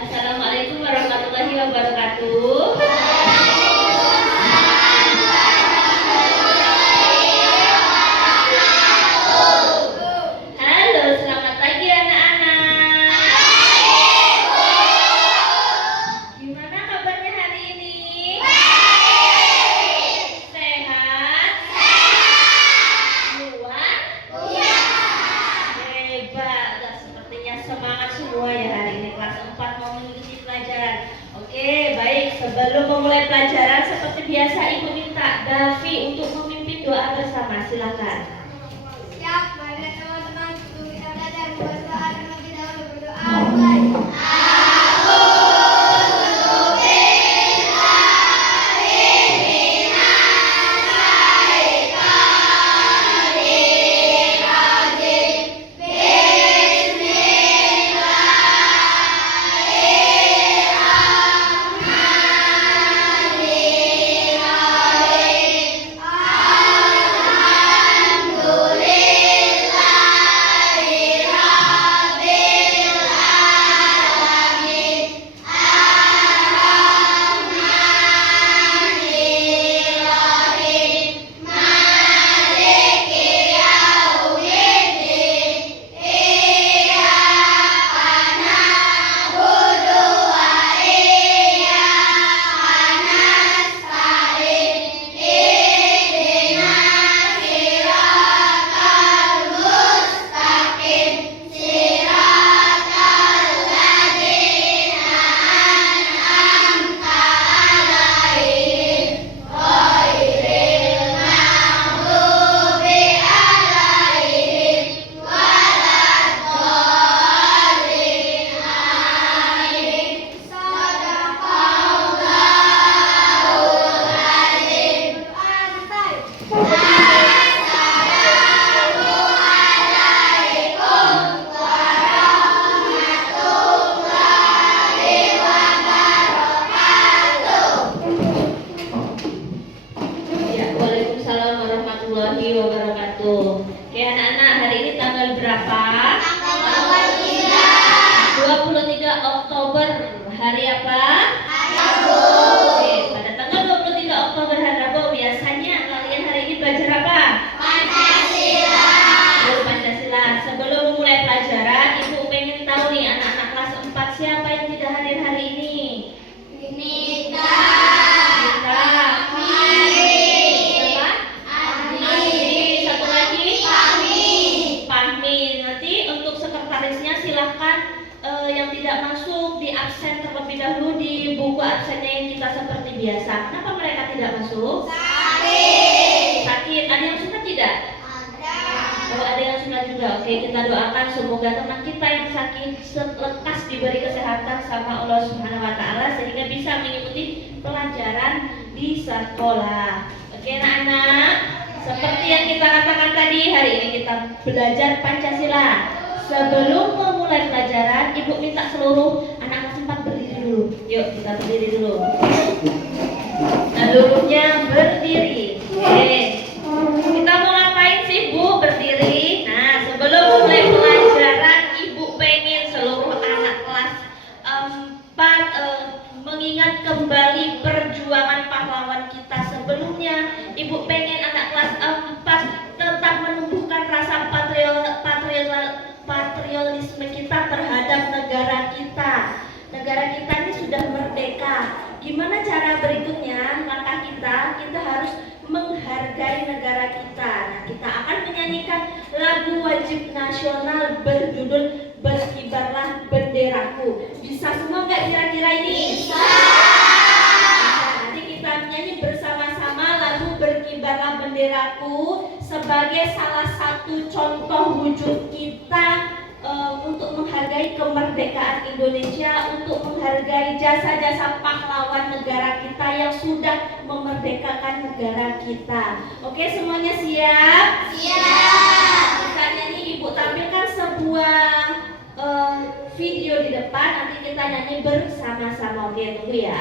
Assalamualaikum warahmatullahi wabarakatuh. Halo, selamat pagi anak-anak. Gimana kabarnya hari ini? Sehat? Luar? Hebat. Sepertinya semangat semua ya hari ini. Kelas 4 mau mengikuti pelajaran. Oke, baik. Sebelum memulai pelajaran, seperti biasa Ibu minta Davi untuk memimpin doa bersama. Silakan. Siap, mari teman-teman untuk kita belajar berdoa terlebih dahulu. Berdoa mulai. Ya, Waalaikumsalam warahmatullahi wabarakatuh. Oke anak-anak, hari ini tanggal berapa? 23 Oktober. Hari apa? Oke, pada tanggal 23 Oktober hari Rabu biasanya kalian hari ini belajar apa? Oh, Pancasila. Sebelum memulai pelajaran, Ibu pengen tahu nih anak-anak kelas 4 siapa yang tidak hadir hari ini? Kita. Siapa? Satu lagi? Fahmi. Nanti untuk sekretarisnya silahkan yang tidak masuk di absen terlebih dahulu di buku absennya yang kita seperti biasa. Kenapa mereka tidak masuk? Sakit. Ada yang suka tidak? Oh, ada yang suka juga. Oke, kita doakan semoga teman kita yang sakit lekas diberi kesehatan sama Allah Subhanahu wa taala sehingga bisa mengikuti pelajaran di sekolah. Oke, anak-anak, seperti yang kita katakan tadi, hari ini kita belajar Pancasila. Sebelum memulai pelajaran, Ibu minta seluruh anak kelas 4 berdiri dulu. Yuk, kita berdiri dulu. Seluruhnya berdiri. Oke. Kita mau ngapain sih, Bu? Berdiri. Nah, sebelum mulai pelajaran, Ibu pengen seluruh anak kelas 4 mengingat kembali perjuangan pahlawan kita sebelumnya. Ibu pengen anak kelas 4 tetap menumbuhkan rasa patriotisme kita terhadap negara kita. Negara kita ini sudah merdeka. Gimana cara berikutnya? Langkah kita harus menghargai negara kita. Nah, kita akan menyanyikan lagu wajib nasional berjudul Berkibarlah Benderaku. Bisa semua nggak kira-kira ini? Bisa. Nanti kita nyanyi bersama-sama lagu Berkibarlah Benderaku sebagai salah satu contoh wujud kita untuk menghargai kemerdekaan Indonesia, untuk menghargai jasa-jasa pahlawan negara kita yang sudah memerdekakan negara kita. Oke, semuanya siap? Siap. Kita nyanyi, Ibu tampilkan sebuah video di depan, nanti kita nyanyi bersama-sama. Oke, tunggu ya.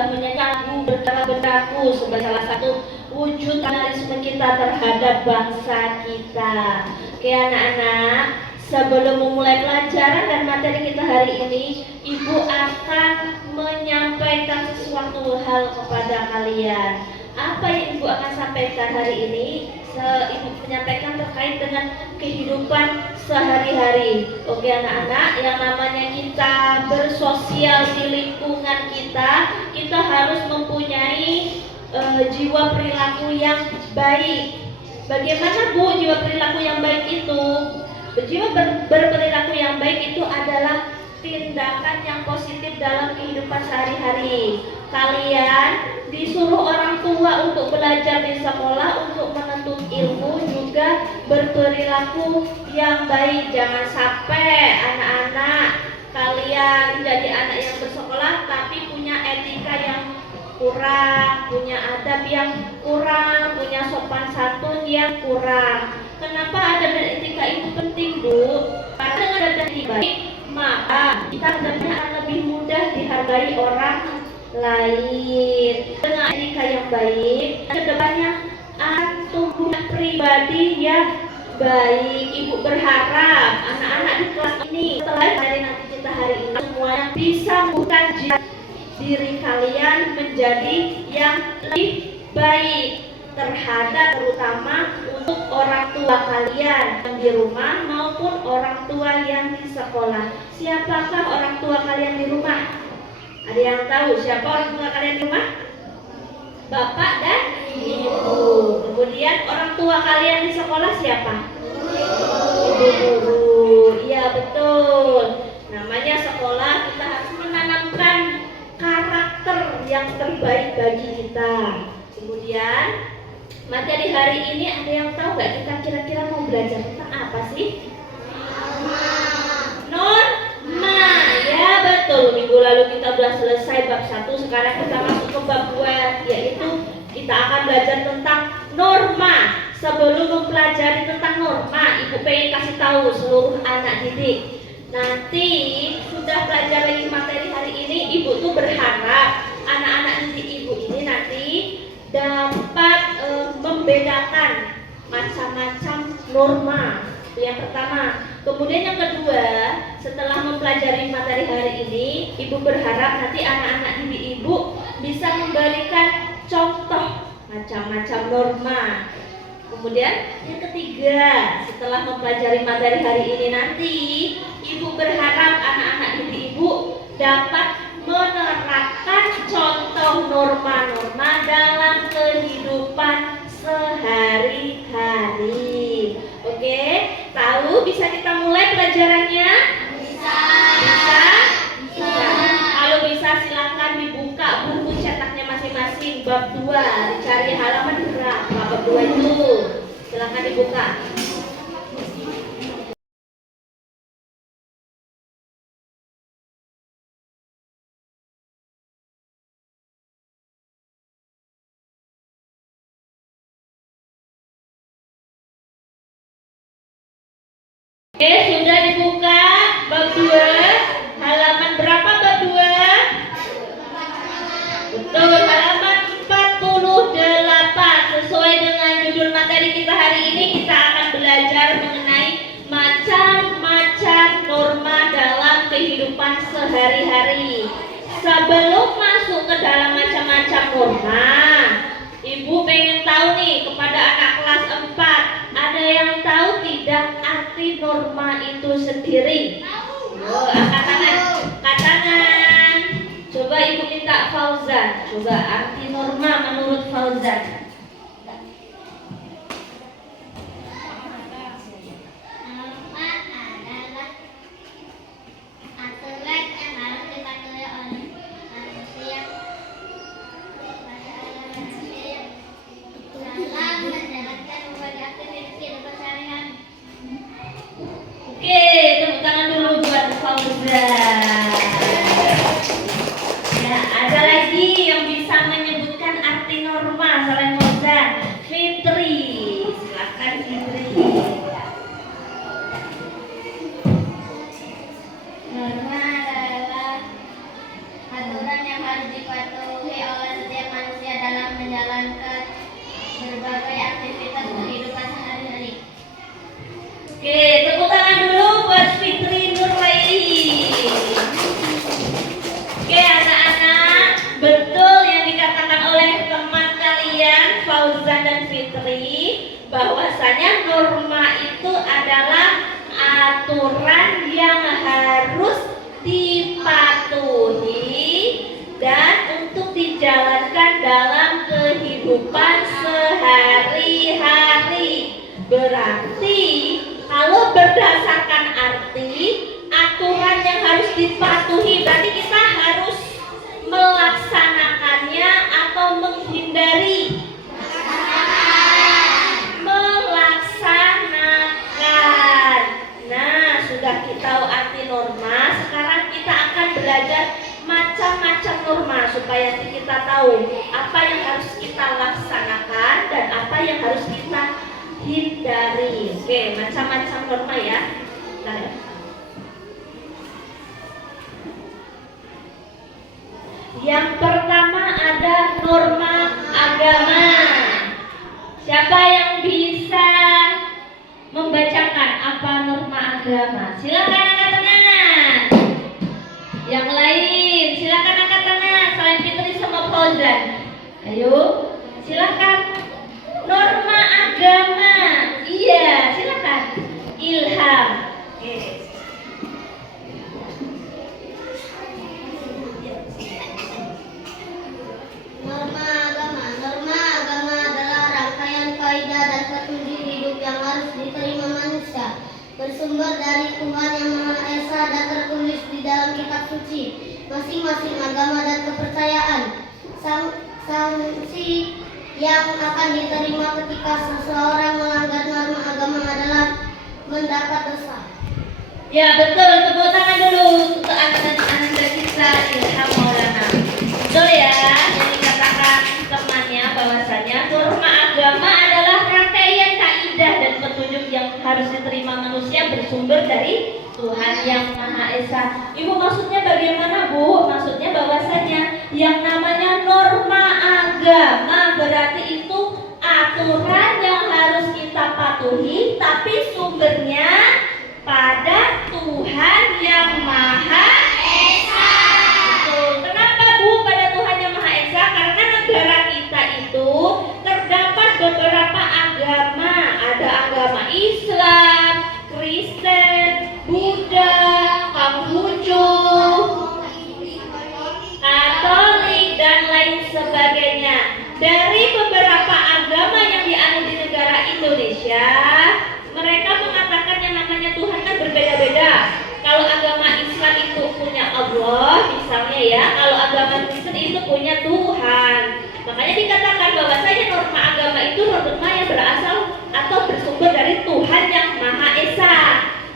sudah menyanyi berdaku sebagai salah satu wujud nasionalisme kita terhadap bangsa kita. Oke anak-anak, sebelum memulai pelajaran dan materi kita hari ini, Ibu akan menyampaikan sesuatu hal kepada kalian. Apa yang Ibu akan sampaikan hari ini? Ibu menyampaikan terkait dengan kehidupan sehari-hari. Oke anak-anak, yang namanya kita bersosial di lingkungan kita harus mempunyai jiwa perilaku yang baik. Bagaimana Bu jiwa perilaku yang baik itu? Jiwa berperilaku yang baik itu adalah tindakan yang positif dalam kehidupan sehari-hari. Kalian disuruh orang tua untuk belajar di sekolah, untuk menuntut ilmu, juga berperilaku yang baik. Jangan sampai anak-anak kalian jadi anak yang bersekolah tapi punya etika yang kurang, punya adab yang kurang, punya sopan santun yang kurang. Kenapa adab dan etika itu penting, Bu? Karena dengan adab dan etika baik, maka kita adabnya akan lebih mudah dihargai orang lain. Dengan etika yang baik, kedepannya akan tumbuh pribadi yang baik. Ibu berharap anak-anak di kelas ini setelah hari nanti kita hari ini semuanya bisa bukan diri kalian menjadi yang lebih baik terhadap, terutama untuk orang tua kalian yang di rumah maupun orang tua yang di sekolah. Siapakah orang tua kalian di rumah? Ada yang tahu siapa orang tua kalian di rumah? Bapak dan Ibu. Kemudian orang tua kalian di sekolah siapa? Ibu guru. Iya betul. Namanya sekolah, kita harus menanamkan karakter yang terbaik bagi kita. Kemudian materi hari ini ada yang tahu nggak kita kira-kira mau belajar tentang apa sih? Norma. Ya betul. Minggu lalu kita sudah selesai bab 1, sekarang kita masuk ke bab 2, yaitu kita akan belajar tentang norma. Sebelum mempelajari tentang norma, Ibu pengen kasih tahu seluruh anak didik. Nanti sudah pelajari materi hari ini, Ibu tuh berharap anak-anak didik Ibu ini nanti dapat membedakan macam-macam norma. Itu yang pertama. Kemudian yang kedua, setelah mempelajari materi hari ini, Ibu berharap nanti anak-anak didik Ibu bisa memberikan contoh macam-macam norma. Kemudian yang ketiga, setelah mempelajari materi hari ini nanti, Ibu berharap anak-anak didik Ibu dapat menerapkan contoh norma-norma dalam kehidupan sehari-hari. Oke, tahu bisa kita mulai pelajarannya? Bisa. Bisa? Bisa. Kalau bisa silakan dibuka buku cetaknya masing-masing bab 2, dicari halaman berapa bab 2 itu. Silakan dibuka. Oke, sudah dibuka bab 2, halaman berapa bab 2? Betul, halaman 48. Sesuai dengan judul materi kita hari ini, kita akan belajar mengenai macam-macam norma dalam kehidupan sehari-hari. Sebelum masuk ke dalam macam-macam norma, Ibu pengen tahu nih kepada anak kelas 4, ada yang tahu tidak arti norma itu sendiri? Oh, angkat tangan. Angkat tangan. Coba Ibu minta Fauzan. Coba arti norma menurut Fauzan. Oke, tepuk tangan dulu buat Fauzan. Ya, ada lagi yang bisa menyebutkan arti norma selain Fauzan? Fitri, silakan Fitri. Norma adalah aturan yang harus dipatuhi menjalankan berbagai aktivitas kehidupan sehari-hari. Oke, tepuk tangan dulu buat Fitri Nurlaili. Oke anak-anak, betul yang dikatakan oleh teman kalian Fauzan dan Fitri, bahwasanya norma itu adalah aturan yang harus dipatuhi dan untuk dijalankan dalam kehidupan sehari-hari. Berarti kalau berdasarkan arti aturan yang harus dipatuhi, berarti kita harus melaksanakannya atau menghindari. Melaksanakan. Nah, sudah kita tahu arti norma, sekarang kita akan belajar macam-macam norma supaya kita tahu apa yang harus kita laksanakan dan apa yang harus kita hindari. Oke, macam-macam norma ya. Bentar ya. Yang pertama ada norma agama. Siapa yang bisa membacakan apa norma agama? Silakan angkat tangan. Yang lain, silakan angkat tangan. Selain Fitri sama Fauzan. Ayo, silakan. Norma agama. Iya, silakan. Ilham. Oke. Norma agama adalah rangkaian kaidah dan petunjuk hidup yang harus diterima manusia, bersumber dari Tuhan Yang Maha Esa dan tertulis di dalam kitab suci masing-masing agama dan kepercayaan. Sanksi yang akan diterima ketika seseorang melanggar norma agama adalah mendapat dosa. Ya betul, tepuk tangan dulu untuk anak-anak kita Ilham Maulana. Betul ya, yang dikatakan temannya bahwasanya norma agama adalah rangkaian kaidah dan petunjuk yang harus diterima manusia bersumber dari Tuhan Yang Maha Esa. Ibu maksudnya bagaimana Bu? Maksudnya bahwasanya yang namanya norma agama berarti itu aturan yang harus kita patuhi, tapi sumbernya pada Tuhan Yang Maha Esa. Betul. Kenapa Bu pada Tuhan Yang Maha Esa? Karena negara kita itu terdapat beberapa agama. Ada agama Islam, Kristen, Buddha, Konghucu, Katolik dan lain sebagainya. Dari beberapa agama yang dianut di negara Indonesia, mereka mengatakan yang namanya Tuhan kan berbeda-beda. Kalau agama Islam itu punya Allah, misalnya ya. Kalau agama Kristen itu punya Tuhan. Makanya dikatakan bahwasanya norma agama itu norma yang berasal atau bersumber dari Tuhan Yang Maha Esa.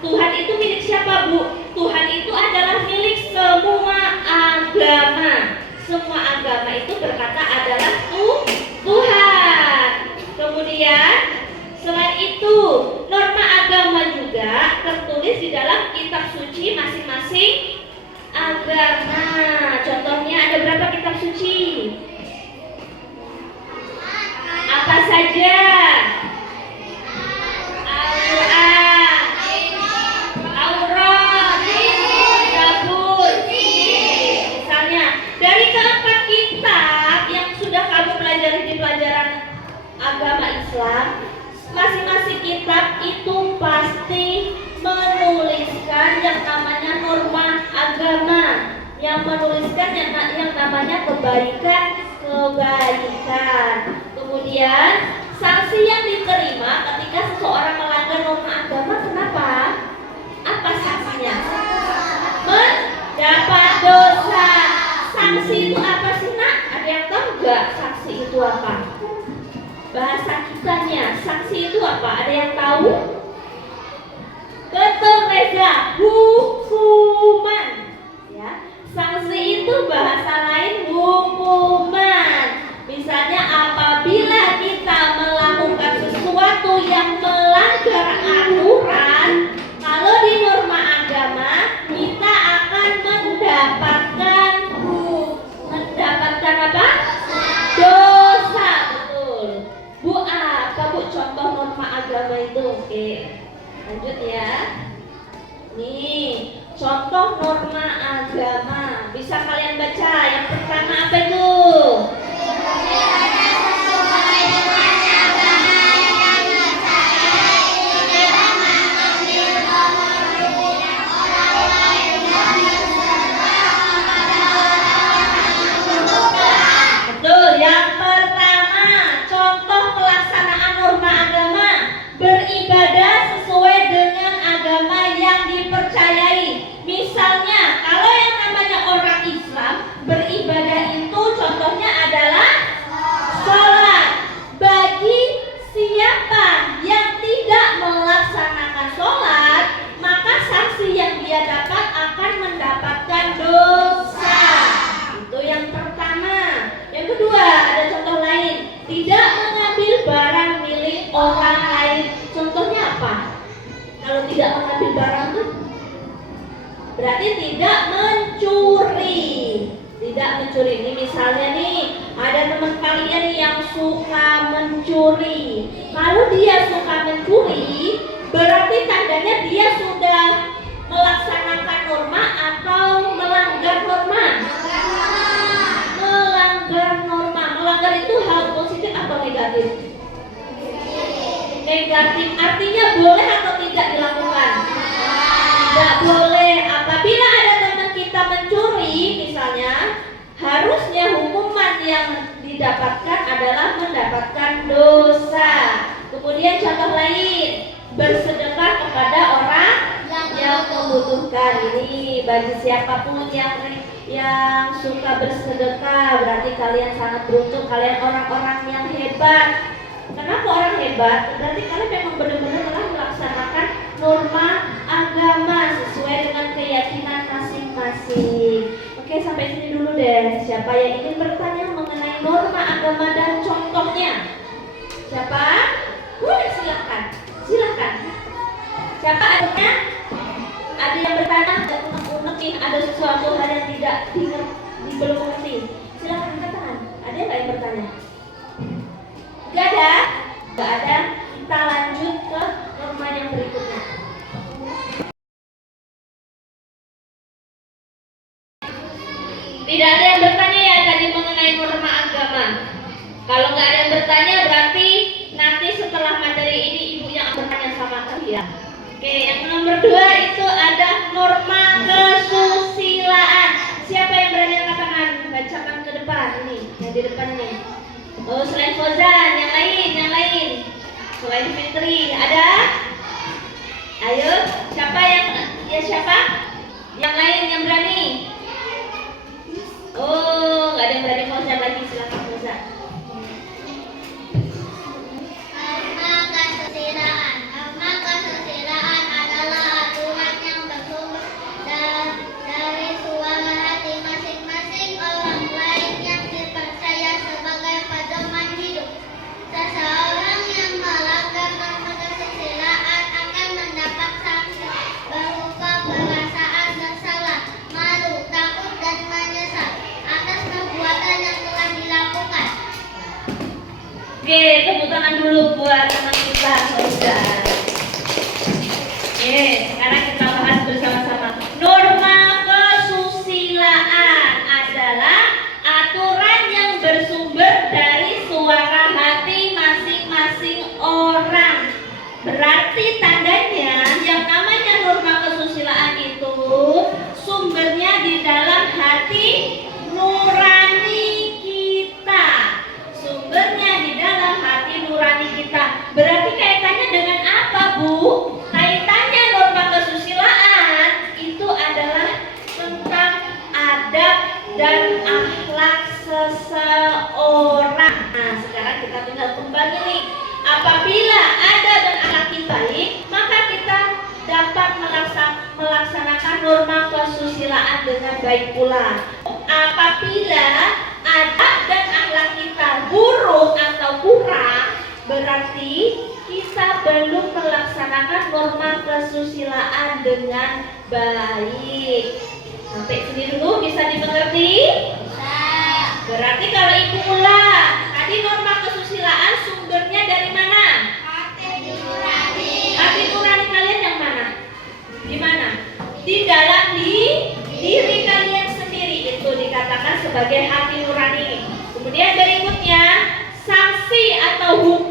Tuhan itu milik siapa Bu? Tuhan itu adalah milik semua agama. Semua agama itu berkata adalah Tuhan. Kemudian selain itu, norma agama juga tertulis di dalam kitab suci masing-masing agama. Contohnya ada berapa kitab suci? Apa saja? Al-Quran, Taurat, Zabur. Misalnya, dari keempat kitab yang sudah kamu pelajari di pelajaran agama Islam, masing-masing kitab itu pasti menuliskan yang namanya norma agama, yang menuliskan yang namanya kebaikan. Kemudian sanksi yang diterima ketika seseorang melanggar norma agama, kenapa? Apa sanksinya? Mendapat dosa. Sanksi itu apa sih Nak? Ada yang tahu nggak sanksi itu apa? Bahasa kitanya, sanksi itu apa? Ada yang tahu? Betul Reza, hukuman. Ya, sanksi itu bahasa lain hukuman. Misalnya apabila kita melakukan sesuatu yang melanggar aturan, kalau di norma agama kita akan mendapatkan apa? Dosa. Oke, lanjut ya. Nih, contoh norma agama. Bisa kalian baca. Yang pertama apa itu? Betul, yang pertama, contoh pelaksanaan norma agama. Beribadah sesuai dengan agama yang dipercayai. Misalnya, kalau yang namanya orang Islam, beribadah itu contohnya adalah sholat. Bagi siapa yang tidak melaksanakan sholat, maka sanksi yang dia dapat akan mendapatkan dosa. Itu yang pertama. Yang kedua, ada contoh lain. Tidak mengambil barang milik orang lain. Contohnya apa? Kalau tidak mengambil barang itu berarti tidak mencuri. Tidak mencuri. Ini misalnya nih, ada teman kalian yang suka mencuri. Kalau dia suka mencuri, berarti tandanya dia sudah melaksanakan norma atau melanggar norma? Melanggar norma. Melanggar itu hal positif atau negatif? Negatif. Artinya boleh atau tidak dilakukan? Tidak boleh. Apabila ada teman kita mencuri misalnya, harusnya hukuman yang didapatkan adalah mendapatkan dosa. Kemudian contoh lain, bersedekah kepada orang yang membutuhkan. Ini bagi siapapun yang suka bersedekah, berarti kalian sangat beruntung. Kalian orang-orang yang hebat. Kenapa orang hebat? Berarti kalian memang benar-benar telah melaksanakan norma agama sesuai dengan keyakinan masing-masing. Oke, sampai sini dulu deh. Siapa yang ingin bertanya mengenai norma agama dan contohnya? Siapa? Boleh, silakan. Silakan. Siapa adanya? Ada yang bertanya, ada unek-unek, ada sesuatu hal yang tidak belum mengerti. Silakan angkat tangan. Ada nggak yang bertanya? Gak ada? Gak ada. Kita lanjut ke norma yang berikutnya. Tidak ada yang bertanya ya tadi mengenai norma agama. Kalau nggak ada yang bertanya, berarti nanti setelah materi ini ibu yang akan bertanya sama kalian. Oke, yang nomor 2 itu ada norma kesusilaan. Siapa yang berani angkat tangan? Bacakan ke depan ini, yang di depan ini. Oh, selain Fauzan, yang lain. Selain Fitri, ada? Ayo, siapa yang siapa? Yang lain yang berani? Oh, nggak ada yang berani. Fauzan lagi, silakan Fauzan. Norma kesusilaan adalah aturan yang bersumber dari suara hati masing-masing orang lain yang dipercaya sebagai pedoman hidup. Seseorang yang melanggar norma kesusilaan akan mendapat sanksi berupa perasaan bersalah, malu, takut, dan menyesal atas perbuatan yang telah dilakukan. Oke, tepuk tangan dulu buat teman kita Fauzan. Oke, sekarang kita bahas bersama-sama. Norma kesusilaan adalah aturan yang bersumber dari suara hati masing-masing orang. Berarti tandanya yang namanya norma kesusilaan itu sumbernya di dalam hati nurani kita. Sumbernya di dalam hati nurani kita. Berarti kaitannya dengan apa, Bu? Kaitannya norma kesusilaan itu adalah tentang adab dan akhlak seseorang. Nah, sekarang kita tinggal kembali nih. Apabila adab dan akhlak kita baik, maka kita dapat melaksanakan norma kesusilaan dengan baik pula. Apabila adab dan akhlak kita buruk atau kurang, berarti kita belum melaksanakan norma kesusilaan dengan baik. Sampai sini dulu bisa dimengerti? Berarti kalau ibu ulang, tadi norma kesusilaan sumbernya dari mana? Hati nurani.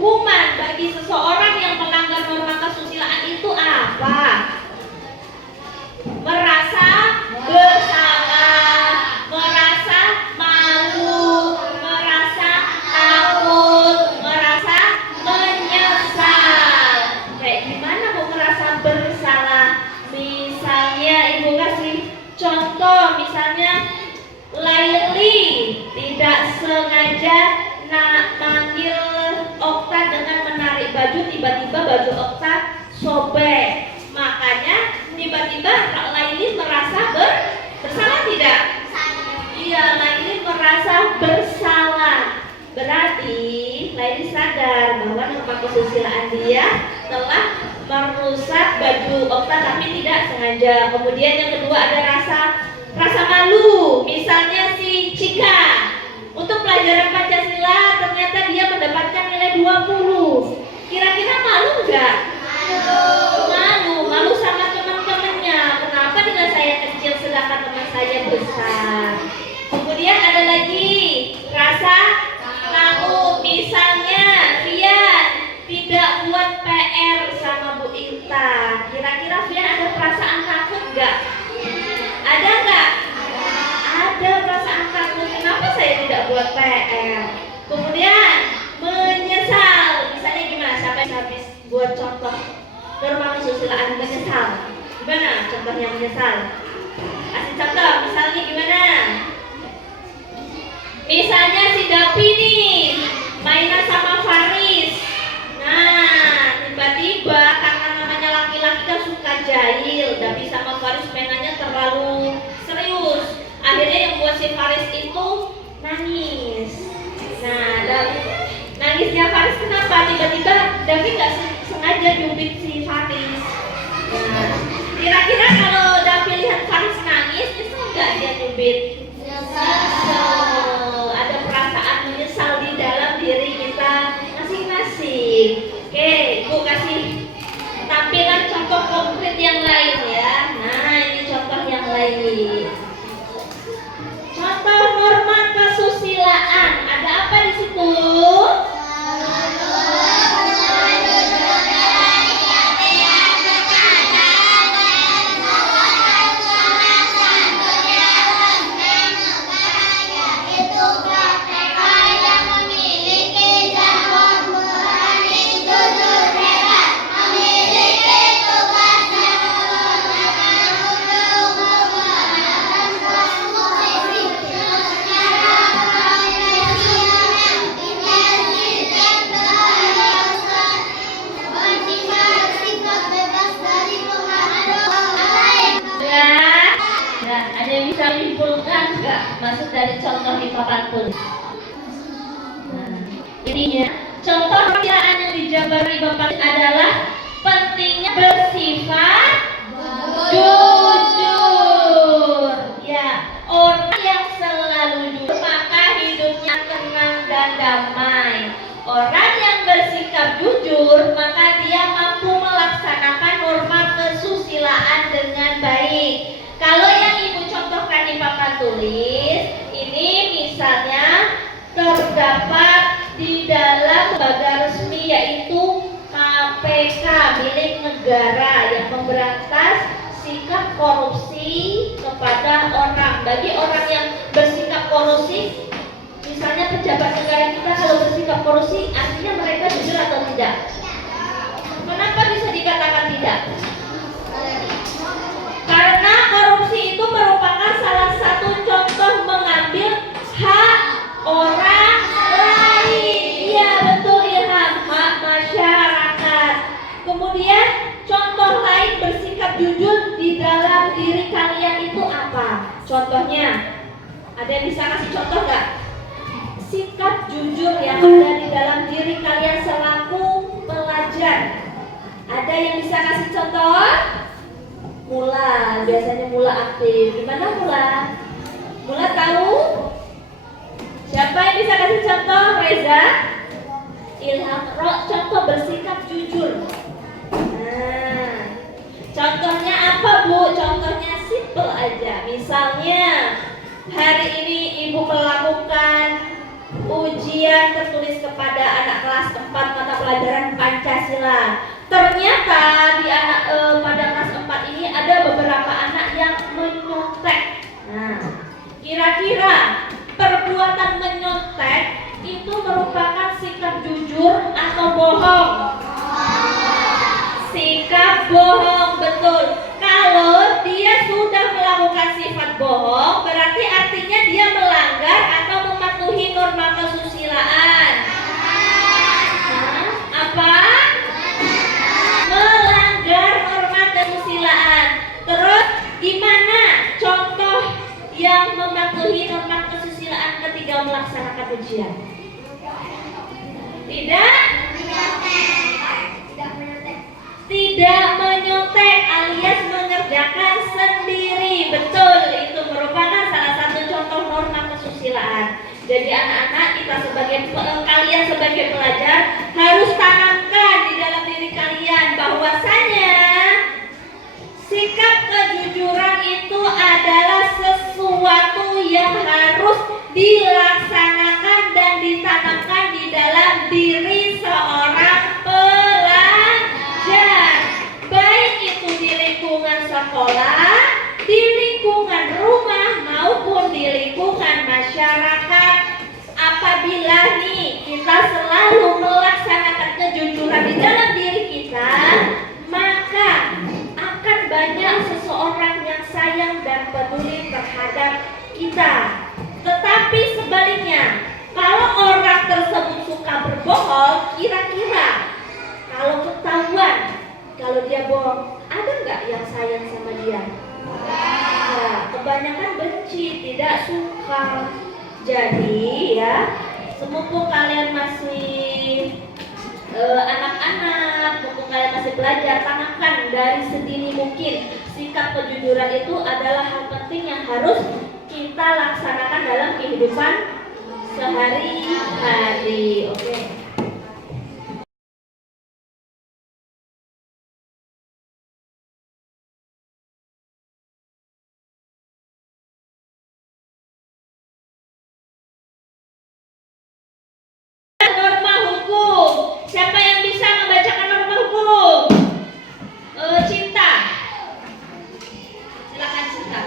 hukuman bagi seseorang yang melanggar norma kesusilaan itu apa? Merasa bersalah, merasa malu, merasa takut, merasa menyesal. Kayak gimana Bu merasa bersalah? Misalnya Ibu kasih contoh, misalnya Laili tidak sengaja manggil Okta dengan menarik baju, tiba-tiba baju Okta sobek. Makanya tiba-tiba Laili merasa bersalah tidak? Iya, Laili merasa bersalah. Berarti Laili sadar bahwa norma kesusilaan dia telah merusak baju Okta tapi tidak sengaja. Kemudian yang kedua ada rasa malu. Misalnya si Cika untuk pelajaran Pancasila ternyata dia mendapatkan nilai 20. Kira-kira malu nggak? Malu sama teman-temannya. Kenapa nilai saya kecil sedangkan teman saya besar? Kemudian ada lagi rasa takut. Misalnya Fian tidak buat PR sama Bu Intan. Kira-kira Fian ada perasaan takut nggak? Ada nggak? Ada perasaan takut. Kenapa saya tidak buat PR? Kemudian menyesal. Misalnya gimana? Siapa yang habis buat contoh norma kesusilaan menyesal? Gimana contohnya menyesal? Kasih contoh. Misalnya gimana? Misalnya si Dapi nih mainan sama Faris. Nah, tiba-tiba karena namanya laki-laki kan suka jahil, Dapi sama Faris mainannya terlalu serius. Akhirnya yang buat si Faris itu nangis. Nah, nangisnya Faris kenapa? Tiba-tiba Dapi nggak sengaja nyubit si Faris. Nah, kira-kira kalau Dapi lihat Faris nangis, itu nggak dia nyubit? Ada perasaan menyesal di dalam diri kita masing-masing. Oke, Ibu kasih tampilan contoh konkret yang lain ya. Nah, ini contoh yang lain. Contoh norma kesusilaan. Ada apa di situ? Masuk dari contoh di papan tulis. Nah, ininya contoh kesusilaan yang dijabari Bapak adalah pentingnya bersifat jujur. Ya, orang yang selalu jujur maka hidupnya tenang dan damai. Orang yang bersikap jujur maka dia mampu melaksanakan norma kesusilaan dengan baik. Kalau yang Ibu contohkan di papan tulis, ini misalnya terdapat di dalam lembaga resmi yaitu KPK milik negara yang memberantas sikap korupsi kepada orang. Bagi orang yang bersikap korupsi, misalnya pejabat negara kita kalau bersikap korupsi, artinya mereka jujur atau tidak? Kenapa bisa dikatakan tidak? Karena korupsi itu merupakan salah satu contoh mengambil hak orang lain. Iya betul Ilham, hak masyarakat. Kemudian contoh lain bersikap jujur di dalam diri kalian itu apa? Contohnya, ada yang bisa kasih contoh nggak? Sikap jujur yang ada di dalam diri kalian selaku pelajar. Ada yang bisa kasih contoh? Mula, biasanya Mula aktif. Gimana Mula? Mula tahu? Siapa yang bisa kasih contoh? Reza? Ilham, contoh bersikap jujur. Nah, contohnya apa Bu? Contohnya simple aja. Misalnya, hari ini Ibu melakukan ujian tertulis kepada anak kelas 4 mata pelajaran Pancasila. Ternyata pada kelas 4 ini ada beberapa anak yang menyontek. Nah, kira-kira perbuatan menyontek itu merupakan sikap jujur atau bohong? Sikap bohong, betul. Kalau dia sudah melakukan sifat bohong, berarti artinya dia melanggar atau mematuhi norma kesusilaan. Apa? Melanggar norma kesusilaan. Terus gimana contoh yang mematuhi norma kesusilaan ketika melaksanakan ujian? Tidak menyontek alias mengerjakan sendiri. Betul, itu merupakan salah satu contoh norma kesusilaan. Jadi anak-anak, kalian sebagai pelajar harus tanamkan di dalam diri kalian bahwasanya sikap kejujuran itu adalah sesuatu yang harus dilaksanakan dan ditanamkan di dalam diri seorang pelajar, baik itu di lingkungan sekolah, di lingkungan rumah maupun di lingkungan masyarakat. Apabila nih kita selalu melaksanakan kejujuran di dalam diri kita, maka akan banyak seseorang yang sayang dan peduli terhadap kita. Tetapi sebaliknya, kalau orang tersebut suka berbohong, kira-kira kalau ketahuan kalau dia bohong, ada nggak yang sayang sama dia? Nah, kebanyakan benci, tidak suka. Jadi ya, semumpung kalian masih anak-anak, mumpung kalian masih belajar, tanamkan dari sedini mungkin. Sikap kejujuran itu adalah hal penting yang harus kita laksanakan dalam kehidupan sehari-hari. Oke. Norma hukum. Siapa yang bisa membacakan norma hukum? Cinta. Silakan Cinta.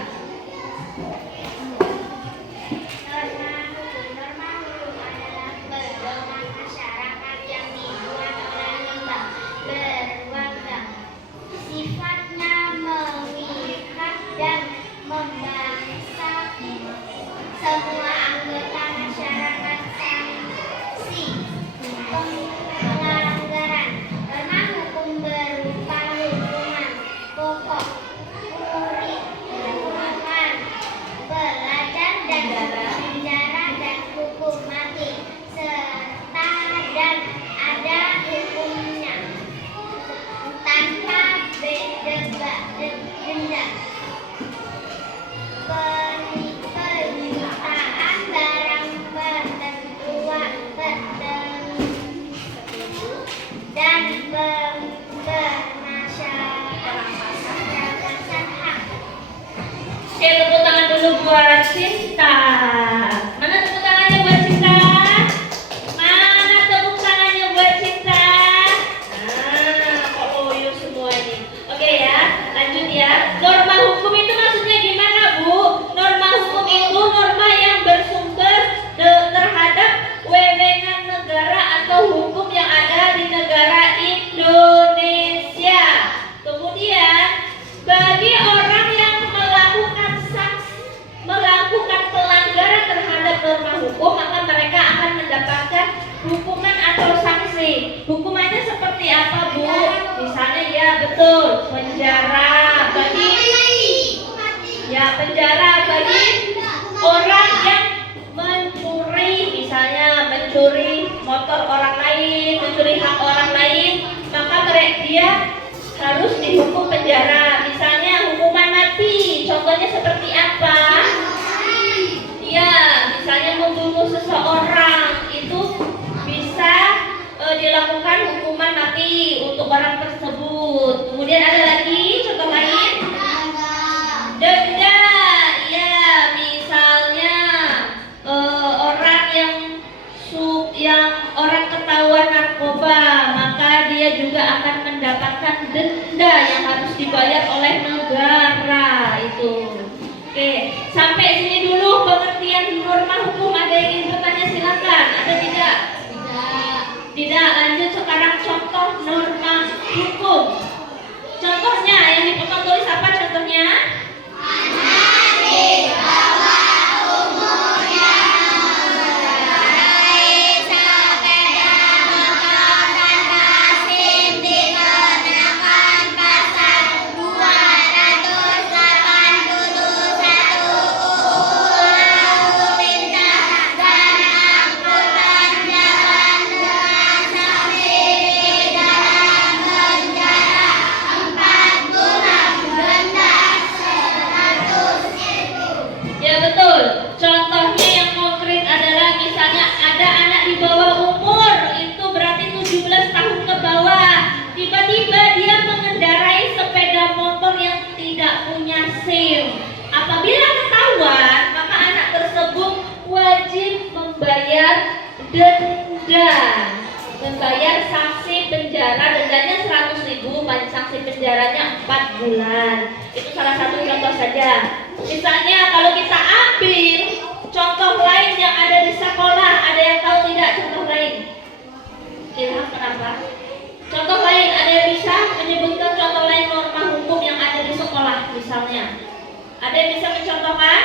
Norma hukum adalah pedoman masyarakat yang dibuat oleh lembaga berwenang. Sifatnya mengikat dan membangsa semua anggota masyarakat sanksi pelanggaran. Norma hukum berupa hukuman pokok, murid, hukuman pelajar dan penjara dan hukum mati serta dan ada hukumnya tanpa denda. Penyihtaan barang ketentuan dan pemasyaratan hak. Oke, tepuk tangan dulu buat Cinta. Mana tepuk tangannya buat Cinta? Mana tepuk tangannya buat Cinta? Kok loyo semua ini. Oke ya, lanjut ya. Norma hukum itu maksudnya gimana, Bu? Norma hukum itu norma yang bersumber terhadap wewenang negara atau hukum yang ada di negara Indonesia. Kemudian bagi orang yang melakukan pelanggaran terhadap norma hukum, maka mereka akan mendapatkan hukuman atau sanksi. Hukumannya seperti apa, Bu? Misalnya ya betul, penjara bagi orang yang mencuri, misalnya mencuri motor orang lain, mencuri hak orang lain, maka dia harus dihukum penjara. Misalnya hukuman mati, contohnya seperti apa? Ya, misalnya membunuh seseorang itu bisa dilakukan hukuman mati untuk orang tersebut. Kemudian ada lagi contoh lain, denda. Ya, misalnya orang yang yang orang ketahuan narkoba, maka dia juga akan mendapatkan denda yang harus dibayar oleh negara itu. Oke, sampai sini dulu pengertian norma hukum. Ada yang ingin bertanya silakan. Ada tidak? Tidak. Tidak. Lanjut sekarang contoh norma hukum. Contohnya yang dipotong tulis apa contohnya? Ya betul. Contohnya yang konkret adalah misalnya ada anak di bawah umur, itu berarti 17 tahun ke bawah. Tiba-tiba dia mengendarai sepeda motor yang tidak punya SIM. Apabila ketahuan, maka anak tersebut wajib membayar denda. Membayar sanksi penjara, dendanya 100.000, sanksi penjaranya 4 bulan. Itu salah satu contoh saja. Misalnya kalau kita ambil contoh lain yang ada di sekolah, ada yang tahu tidak contoh lain? Ilham kenapa? Contoh lain, ada yang bisa menyebutkan contoh lain norma hukum yang ada di sekolah misalnya? Ada yang bisa mencontohkan?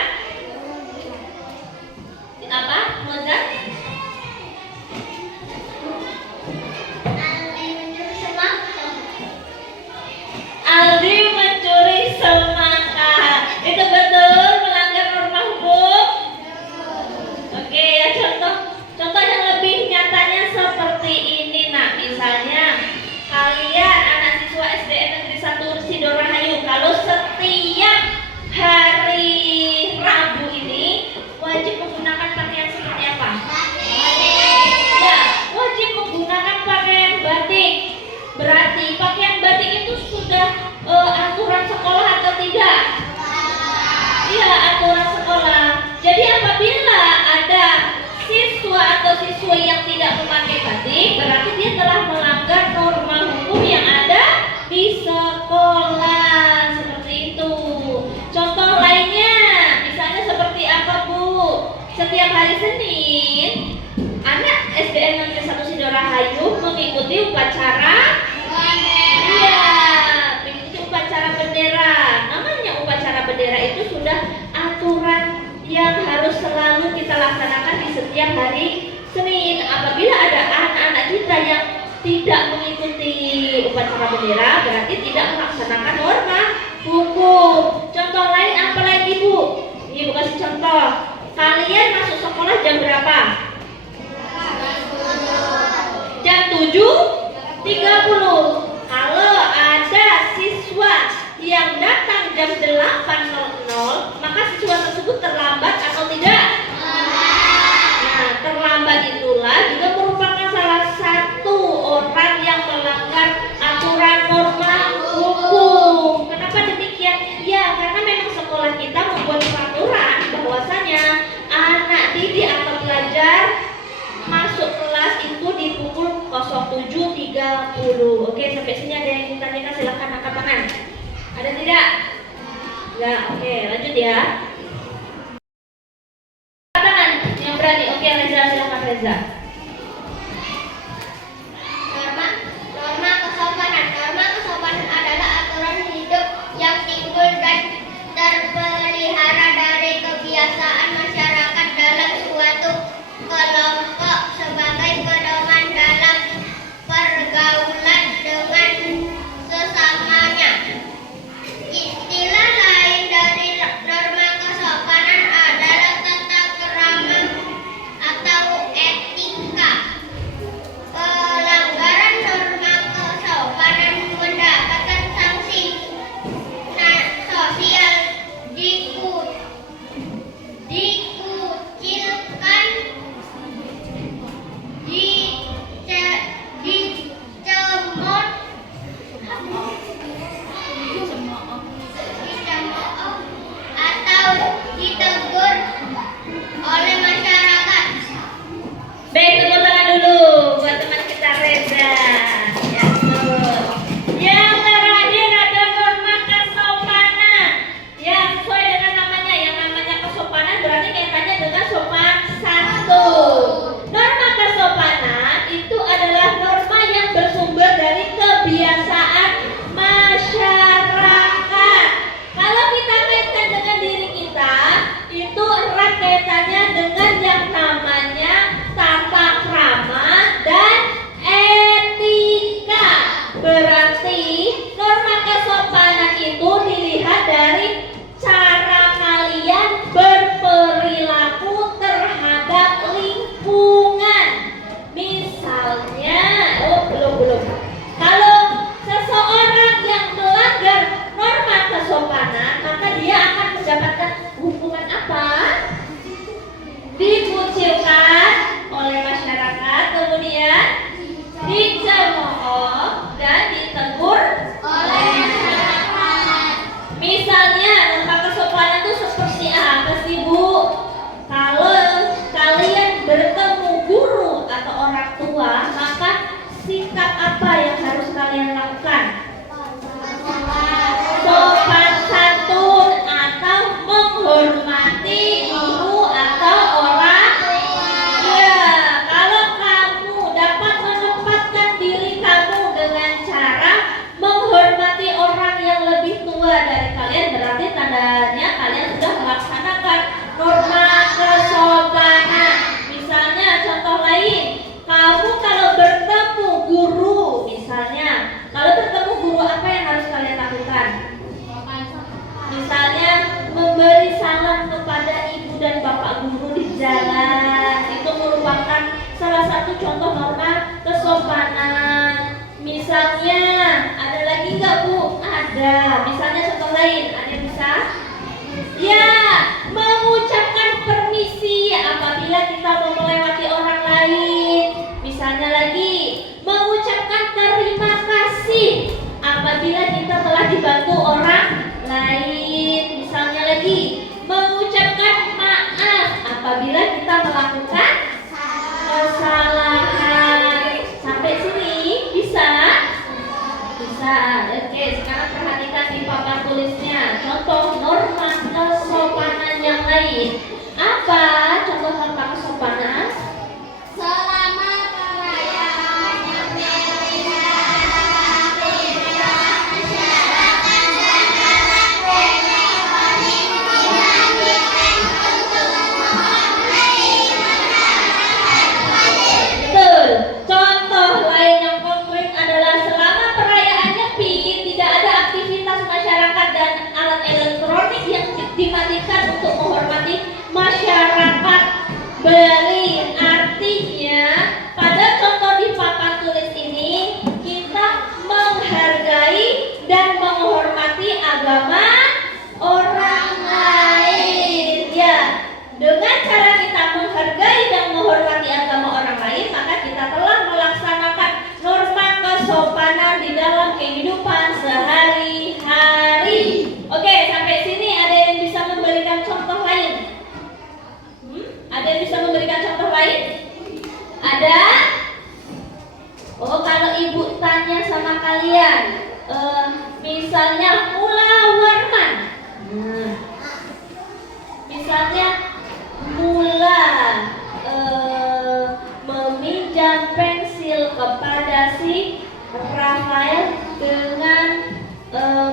Apa? Mozart? Aldi mencuri semangka. Itu betul melanggar norma hukum? Oke ya, contoh yang lebih nyatanya seperti ini. Nah, misalnya kalian anak siswa SDN Negeri 1 Sidorahayu, kalau setiap hari Rabu ini wajib menggunakan pakaian seperti apa? Ya, wajib menggunakan pakaian batik. Berarti pakaian batik itu sudah aturan sekolah atau tidak? Iya, aturan sekolah. Jadi apabila ada siswa atau siswi yang tidak memakai batik, berarti dia telah melanggar norma hukum yang ada di sekolah. Seperti itu. Contoh lainnya, misalnya seperti apa, Bu? Setiap hari Senin, anak SDN Negeri 1 Sidorahayu mengikuti upacara upacara bendera. Namanya upacara bendera itu sudah aturan yang harus selalu kita laksanakan di setiap hari Senin. Apabila ada anak-anak kita yang tidak mengikuti upacara bendera, berarti tidak melaksanakan norma hukum. Contoh lain apa lagi, Bu? Ibu kasih contoh. Kalian masuk sekolah jam berapa? Jam 7.30. Kalau ada siswa yang datang jam 8.00, maka siswa tersebut terlambat atau tidak? Nah, terlambat itulah juga merupakan salah satu orang yang melanggar aturan norma hukum. Kenapa demikian? Ya, karena memang sekolah kita membuat peraturan bahwasanya anak didik atau pelajar masuk kelas itu di pukul 07.30. Oke, sampai sini ada yang ingin tanyakan, silakan angkat tangan. Ada tidak? Ya, oke, lanjut ya. Tangan yang berani. Oke, Reza, silakan Reza. Norma kesopanan. Norma kesopanan adalah aturan hidup yang timbul dan terpelihara dari kebiasaan masyarakat dalam suatu kelompok sebagai pedoman dalam pergaulan dengan sesamanya. Istilah lain dari norma tua, maka sikap apa yang harus kalian lakukan? Sopan santun atau menghormati guru atau orang. Ya, kalau kamu dapat menempatkan diri kamu dengan cara menghormati orang yang lebih tua dari kalian, berarti tandanya kalian sudah melaksanakan norma kesopanan. Misalnya contoh lain, kamu kalau bertemu guru, misalnya kalau bertemu guru apa yang harus kalian lakukan? Misalnya memberi salam kepada ibu dan bapak guru di jalan, itu merupakan salah satu contoh norma kesopanan. Misalnya ada lagi nggak Bu? Ada. Misalnya contoh lain, ada yang bisa? Ya, mengucapkan permisi apabila kita mau melewati orang lain. Misalnya lagi, mengucapkan terima kasih apabila kita telah dibantu orang lain. Misalnya lagi, mengucapkan maaf apabila kita melakukan kesalahan. Sampai sini bisa? Bisa. Oke, sekarang perhatikan di papan tulisnya. Contoh norma kesopanan yang lain. Apa contoh norma kesopanan? Selama perayaan yang melihara aktivitas masyarakat dapat berkomunikasi untuk menghargai masyarakat. Betul. Contoh lain yang konkret adalah selama perayaan Nyepi tidak ada aktivitas masyarakat dan alat elektronik yang dimatikan untuk menghormati masyarakat. Beli artinya pada contoh di papan tulis ini kita menghargai dan menghormati agama orang lain. Ya, dengan cara kita menghargai dan menghormati agama orang lain, maka kita telah melaksanakan norma kesopanan di dalam kehidupan sehari-hari. Oke, sampai sini ada yang bisa memberikan contoh lain? Ada yang bisa memberikan contoh lain? Ada? Oh, kalau ibu tanya sama kalian, misalnya mula warman. Misalnya mula meminjam pensil kepada si Rafael dengan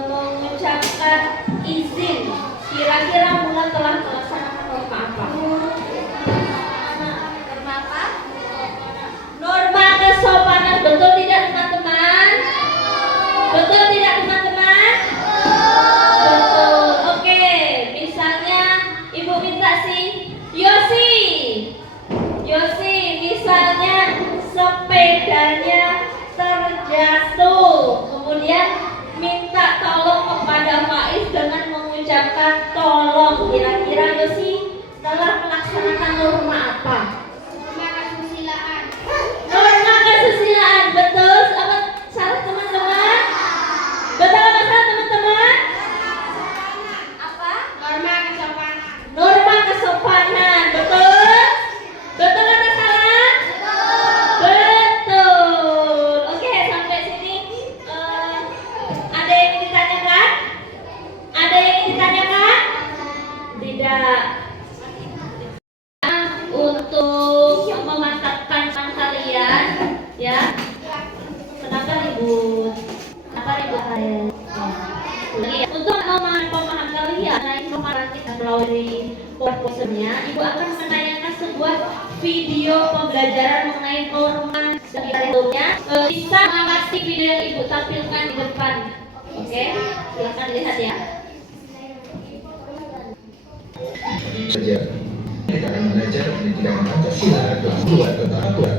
mengucapkan izin. Kira-kira mula telah melaksanakan norma apa? Norma apa? Norma kesopanan. Betul tidak teman-teman? Betul tidak teman-teman? Betul. Oke, misalnya ibu minta si Yosi, misalnya sepedanya terjatuh, kemudian minta tolong kepada Faiz dengan mengucapkan tolong. Kira-kira Yosi telah melaksanakan norma apa? Norma kesusilaan. Norma kesusilaan. Betul apa salah teman-teman? Betul apa salah teman-teman? Apa? Norma kesopanan. Norma kesopanan. Betul? Betul atau salah? Betul. Oke, sampai sini ada yang ingin ditanyakan? Ada yang ingin ditanyakan? Tidak. Untuk memantapkan kalian, ya. Kenapa ribut? Kenapa ribut kalian? Untuk pemahaman kalian, informasi melalui proposnya, ibu akan menayangkan sebuah video pembelajaran mengenai norma dan bentuknya. Bisa mengamati video yang ibu tampilkan di depan. Oke, silakan dilihat ya. Saja kita akan belajar pendidikan Pancasila kelas 2 tentang aturan.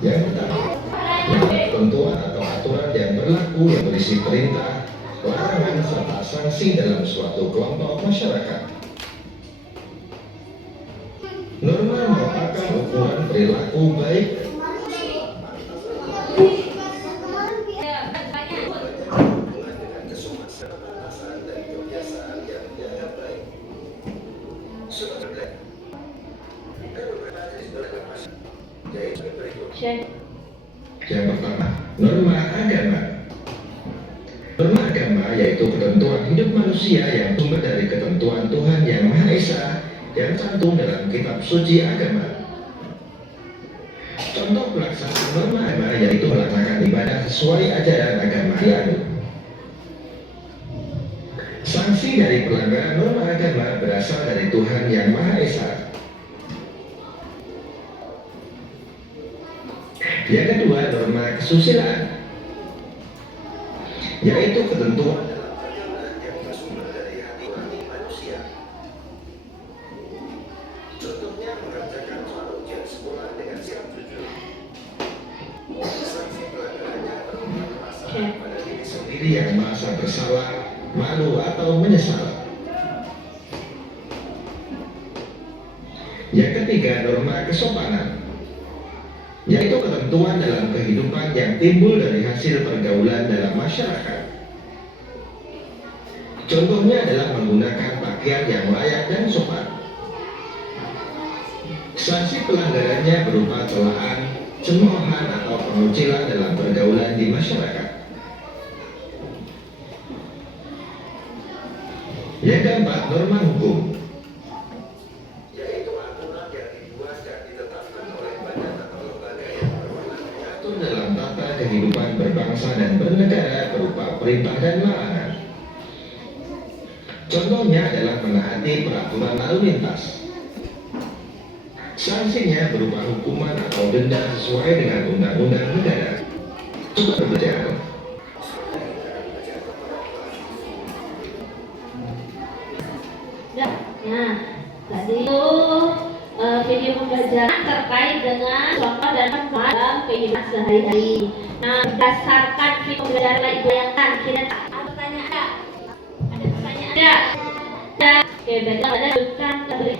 Yang pertama, ketentuan atau aturan yang berlaku yang berisi perintah, larangan serta sanksi dalam suatu kelompok masyarakat. Norma merupakan ukuran perilaku baik dengan kesuksesan, batasan dan kebiasaan yang dianggap baik. Sudah berbeda. yaitu berikut. Syekh. Yang pertama, norma agama. Norma agama yaitu ketentuan hidup manusia yang sumber dari ketentuan Tuhan Yang Maha Esa yang tercantum dalam kitab suci agama. Contoh pelaksanaan norma agama yaitu melaksanakan ibadah sesuai ajaran agama dianut. Sanksi dari pelanggaran norma agama berasal dari Tuhan Yang Maha Esa. Yang kedua, norma kesusilaan, yaitu ketentuan dalam pergaulan yang bersumber dari hati nurani manusia. Contohnya mengerjakan soal ujian sekolah dengan siap jujur. Sanksi pelanggarannya berupa kemasalah pada diri sendiri yang merasa bersalah, malu atau menyesal. Yang ketiga, norma kesopanan, yaitu ketentuan dalam kehidupan yang timbul dari hasil pergaulan dalam masyarakat. Contohnya adalah menggunakan pakaian yang layak dan sopan. Sanksi pelanggarannya berupa celaan, cemoohan atau pengucilan dalam pergaulan di masyarakat. Yang keempat, norma hukum, yaitu aturan yang dibuat dan ditetapkan oleh badan atau lembaga yang berwenang mengatur dalam tata kehidupan berbangsa dan bernegara berupa perintah dan larangan. Contohnya adalah menaati peraturan lalu lintas. Sanksinya berupa hukuman atau denda sesuai dengan undang-undang negara. Coba belajar. Nah, tadi itu video pembelajaran terkait dengan contoh dan manfaat dalam kehidupan sehari-hari. Nah, berdasarkan video pembelajaran Ibu bayangkan, kira ada pertanyaan ada? Ada pertanyaan ada? Ada. Oke, berarti ada bukan dari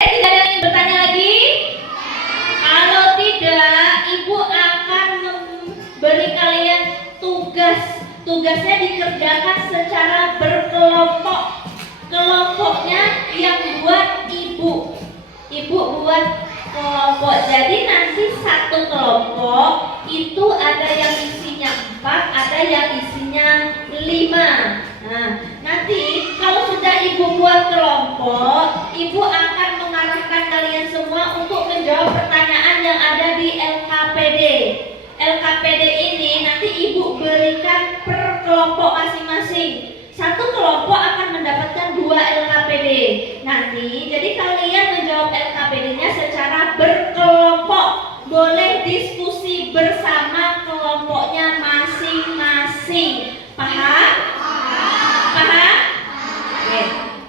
tidak ada yang bertanya lagi? Kalau tidak, Ibu akan memberi kalian tugas. Tugasnya dikerjakan secara berkelompok. Kelompoknya yang buat Ibu. Ibu buat kelompok. Jadi nanti satu kelompok itu ada yang isinya 4, ada yang isinya 5. Nah, nanti kalau sudah Ibu buat kelompok, Ibu akan mengarahkan kalian semua untuk menjawab pertanyaan yang ada di LKPD. LKPD ini nanti Ibu berikan per kelompok masing-masing. Satu kelompok akan mendapatkan 2 LKPD. Nanti, jadi kalian menjawab LKPD-nya secara berkelompok. Boleh diskusi bersama kelompoknya masing-masing. Paham? Paham? Oke.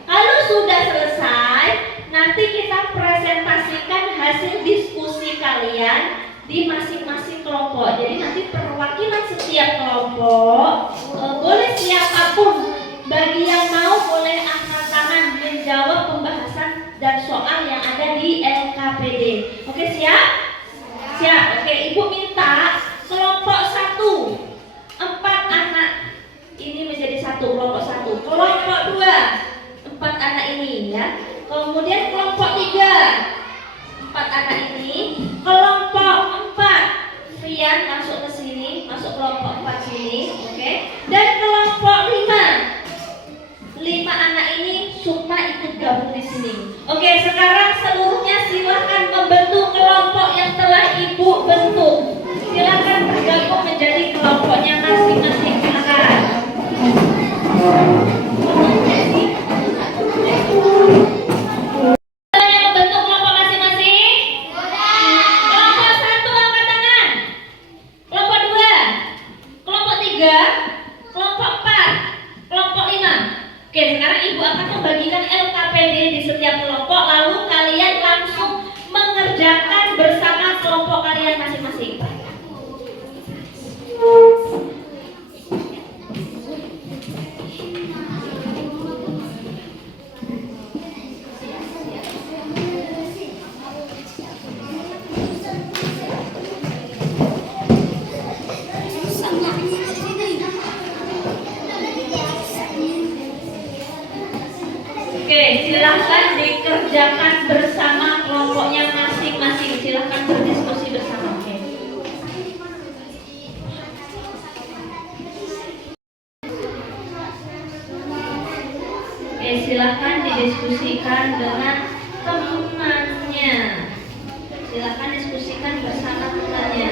Kalau sudah selesai, nanti kita presentasikan hasil diskusi kalian di masing-masing kelompok. Jadi nanti perwakilan setiap kelompok boleh siapapun bagi yang mau boleh angkat tangan menjawab pembahasan dan soal yang ada di LKPD. Oke, siap? Siap. Oke, Ibu minta kelompok 1 4 anak ini menjadi satu kelompok 1. Kelompok 2 4 anak ini ya. Kemudian kelompok 3 4 anak ini. Kelompok 4 Rian masuk ke sini, masuk kelompok 4 sini, oke. Dan kelompok 5 anak ini Sukma ikut gabung di sini. Oke, sekarang seluruhnya silahkan membentuk kelompok yang telah Ibu bentuk. Silahkan bergabung menjadi kelompoknya masing-masing. Silakan. Yang membentuk kelompok masing-masing? Kelompok 1 angkat tangan. Kelompok 2, kelompok 3. 3, kelompok 4, kelompok 5. Oke, sekarang Ibu akan membagikan LKPD di setiap kelompok, lalu kalian langsung mengerjakan bersama kelompok kalian masing-masing. Oke, silahkan dikerjakan bersama kelompoknya masing-masing. Silahkan berdiskusi bersama. Oke. Oke, silahkan didiskusikan dengan temannya. Silahkan diskusikan bersama temannya.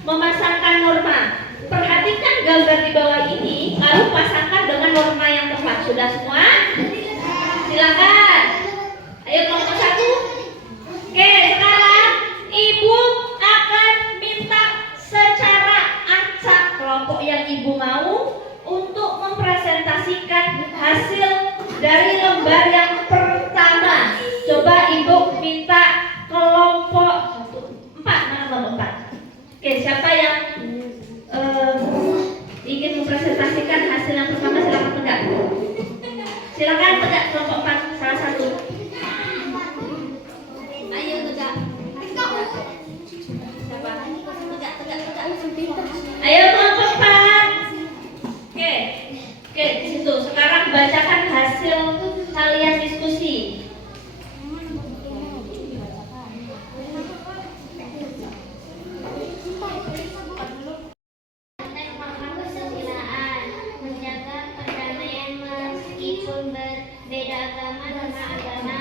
Memasangkan norma. Perhatikan gambar di bawah ini, lalu pasangkan dengan norma yang tepat. Sudah semua? Silakan. Ayo kelompok 1. Oke, sekarang Ibu akan minta secara acak kelompok yang Ibu mau untuk mempresentasikan hasil dari lembar yang pertama. Coba Ibu minta kelompok 4, mana kelompok 4? Oke, siapa yang ingin mempresentasikan hasil yang pertama, silakan tegak. Silakan tegak kelompok 4, salah satu. Ayo tegak. Siapa? Tegak. Ayo kelompok 4. Oke, di situ. Sekarang bacakan hasil kalian diskusi. Berbeda agama sama agama,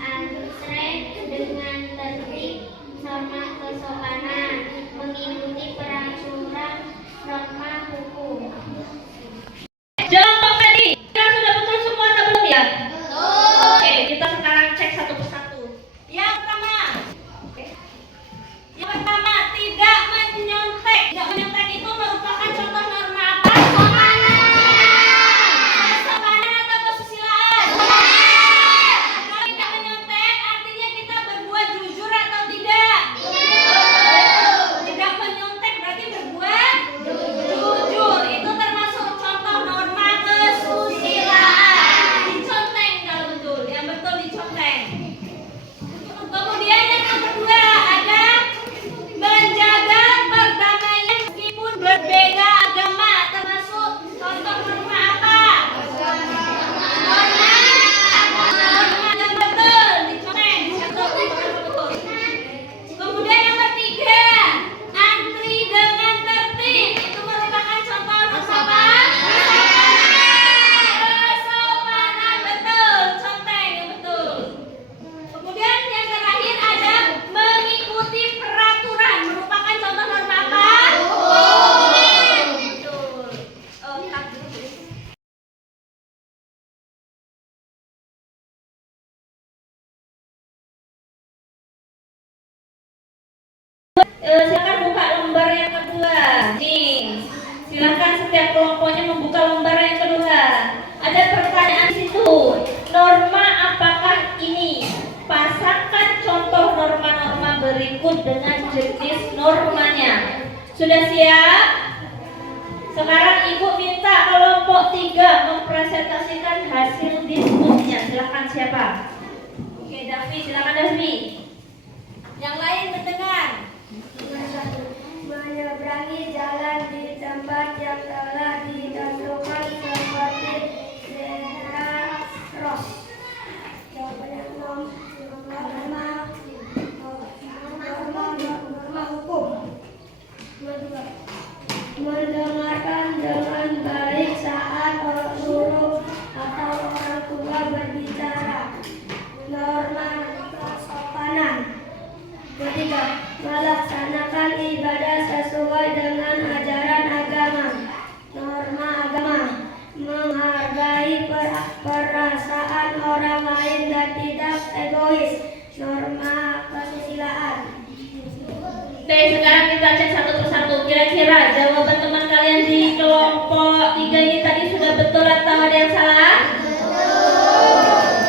antrek dengan tertib sama kesopanan, mengikuti peraturan norma hukum. Jawab tadi, kita sudah betul semua atau belum ya? Oke, kita sekarang cek satu persatu. Yang pertama, tidak menyontek. Tidak menyontek itu merupakan contoh norma apa? Silakan buka lembar yang kedua. Nih, silakan setiap kelompoknya membuka lembar yang kedua. Ada pertanyaan di situ. Norma apakah ini? Pasangkan contoh norma-norma berikut dengan jenis normanya. Sudah siap? Sekarang Ibu minta kelompok 3 mempresentasikan hasil diskusinya. Silakan siapa? Oke, Davi, silakan Davi. Yang lain mendengar. Menyeberangi jalan di tempat yang telah ditentukan. egois, norma kesusilaan. Oke, sekarang kita cek satu persatu. Kira-kira jawaban teman kalian di kelompok 3 ini tadi sudah betul atau ada yang salah?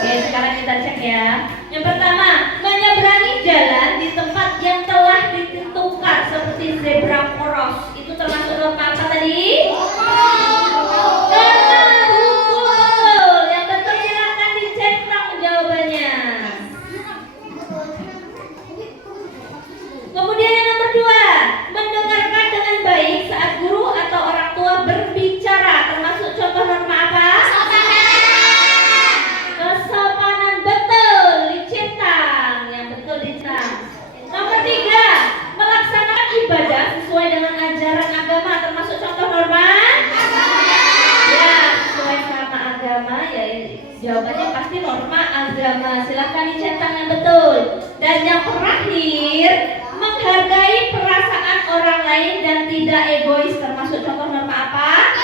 Oke, sekarang kita cek ya. Yang pertama, menyeberangi jalan di tempat yang telah ditentukan seperti zebra cross. Itu termasuk norma apa tadi? Norma hukum, betul. Yang betul silakan dicentang jawabannya. Kemudian yang nomor 2, mendengarkan dengan baik saat guru atau orang tua berbicara. Termasuk contoh norma apa? Kesopanan, betul, dicentang. Yang betul dicentang. Nomor 3, melaksanakan ibadah sesuai dengan ajaran agama. Termasuk contoh norma? Ya, sesuai sama agama ya. Jawabannya pasti norma agama. Silahkan dicentang yang betul. Dan yang terakhir, menghargai perasaan orang lain dan tidak egois. Termasuk contoh norma apa?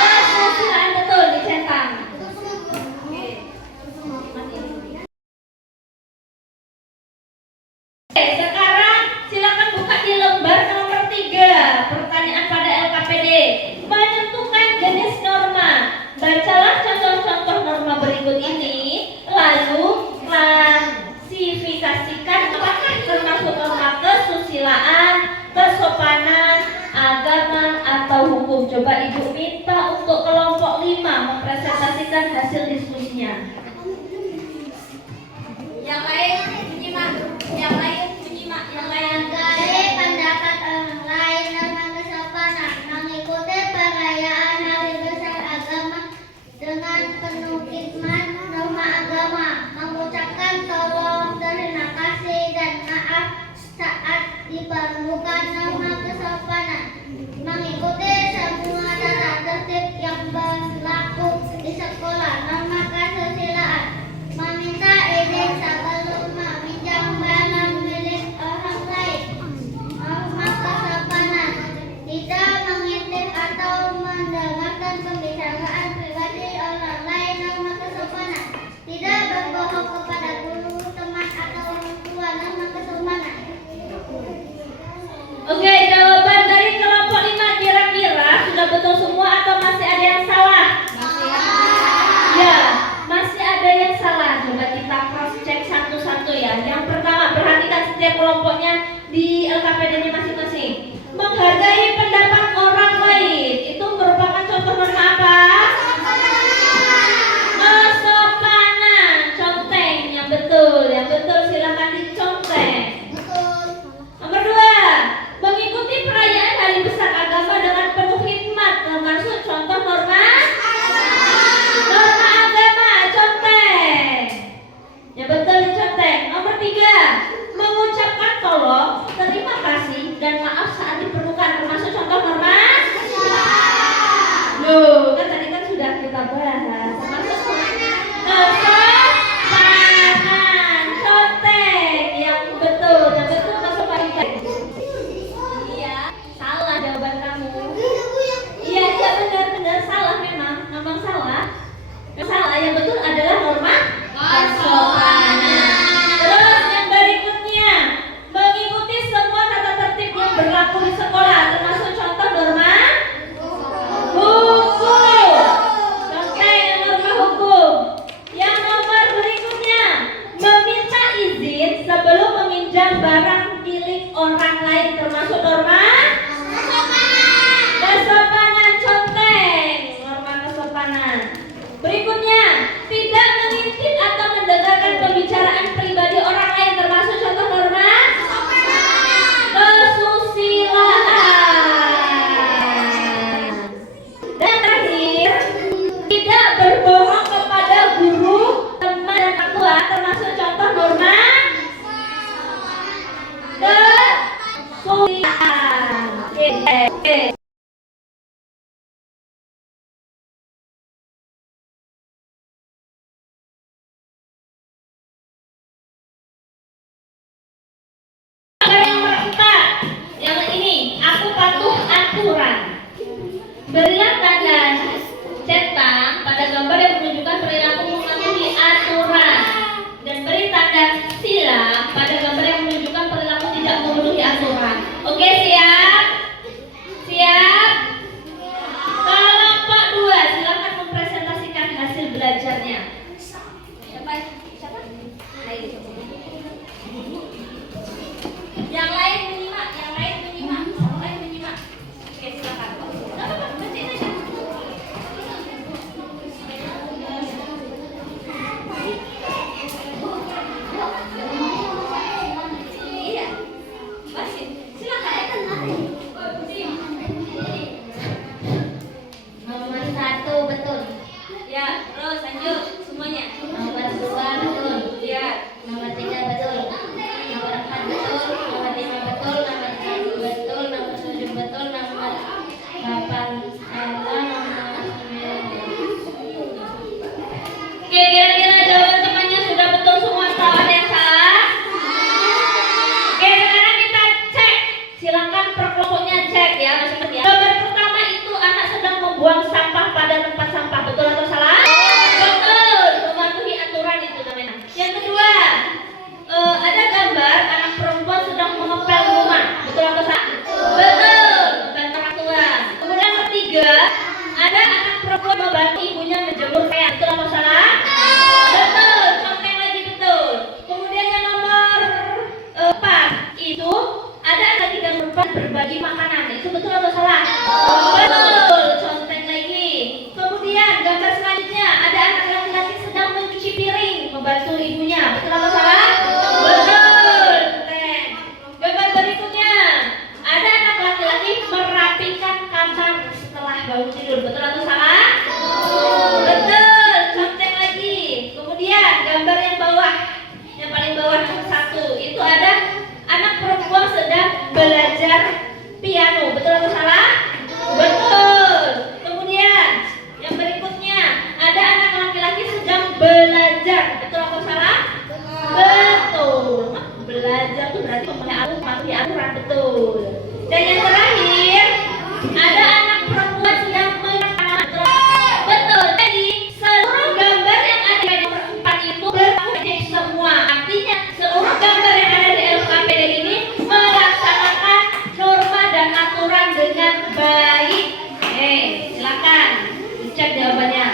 Kesusilaan, betul, dicentang. Oke, sekarang silakan buka di lembar nomor 3. Pertanyaan pada LKPD. Menentukan jenis norma. Bacalah contoh-contoh norma berikut ini, lalu klasifikasikan apakah termasuk norma kesusilaan, kesopanan, agama, atau hukum. Coba Ibu minta untuk kelompok 5 mempresentasikan hasil diskusinya. Yang lain menyimak, yang lain menyimak, yang lain. Menghargai pendapat orang lain, norma kesopanan, mengikuti perayaan hari besar agama dengan penuh khidmat, norma agama, mengucapkan tolong, terima kasih, dan maaf saat diperlukan, norma kesopanan, mengikuti semua tata tertib yang berlaku di sekolah, norma kesusilaan, meminta izin sebelum meminjam barang milik orang lain, norma kesopanan, tidak mengintip atau mendengarkan pembicaraan pribadi orang lain, norma kesopanan, tidak berbohong kepada guru, teman, atau orang tua, norma kesopanan. Oke, jawaban dari kelompok 5 kira-kira sudah betul semua atau masih ada yang salah? Ya, masih ada yang salah. Coba kita cross check satu-satu ya. Yang pertama, perhatikan setiap kelompoknya di LKPD-nya masing-masing. Menghargai pendapat orang lain itu merupakan contoh norma apa? Kesopanan, conteng. Yang betul silakan diconteng. Nomor 2, mengikuti perayaan hari besar agama dengan penuh khidmat. Termasuk contoh norma? Norma agama, conteng. Yang betul diconteng. Nomor 3, mengucapkan tolong, terima kasih, dan maaf saat diperlukan. Termasuk contoh norma? Loh, kan tadi kan sudah kita bahas. Termasuk kesopanan, conteng. Yang betul kesopanan. Iya, salah jawaban kamu. Iya benar salah memang salah. Yang salah, yang betul adalah norma kesopanan. Terus yang berikutnya, mengikuti semua tata tertib yang berlaku di sekolah. Termasuk contoh norma hukum. Contoh norma hukum. Yang nomor berikutnya, meminta izin sebelum meminjam barang milik orang lain. Termasuk norma kesopanan, conteng. Norma kesopanan. Berikutnya, tidak mengintip atau mendengarkan pembicaraan pribadi orang lain. Termasuk contoh norma kesusilaan. Dan terakhir, tidak berbohong kepada guru, teman, dan orang tua. Termasuk contoh norma kesusilaan. Oke. Yang keempat, yang ini, aku patuh aturan. Berilah tanda centang pada gambar yang menunjukkan perilaku mematuhi aturan. membuang sampah pada tempat sampah. Betul atau salah? Betul. Mematuhi aturan itu namanya. Yang kedua, ada gambar anak perempuan sedang mengepel rumah. Betul atau salah? Betul. Membantu orang tua. Kemudian yang ketiga, ada anak perempuan membantu ibunya menjemur kain. Betul atau salah? Betul. Contoh lagi betul. Kemudian yang nomor 4 itu ada anak tidak perempuan berbagi makanan. Itu betul atau salah? Betul. Contoh lagi. Kemudian gambar selanjutnya ada anak laki-laki sedang mencuci piring membantu ibunya. Betul atau salah? Betul. Keren. Gambar berikutnya ada anak laki-laki merapikan kamar setelah bangun tidur. Betul atau salah? Betul. Contoh lagi. Kemudian gambar yang bawah, yang paling bawah nomor 1 itu ada anak perempuan sedang belajar piano. Betul atau salah? Betul. Kemudian yang berikutnya ada anak laki-laki sedang belajar. Betul atau salah? Betul. Belajar itu berarti mematuhi aturan. Betul. Dan yang terakhir ada anak perempuan sedang menyerang. Betul. Jadi seluruh gambar yang ada di nomor 4 itu berlaku semua. Artinya seluruh gambar yang ada di LKPD ini melaksanakan norma dan aturan dengan baik. Silakan cek jawabannya.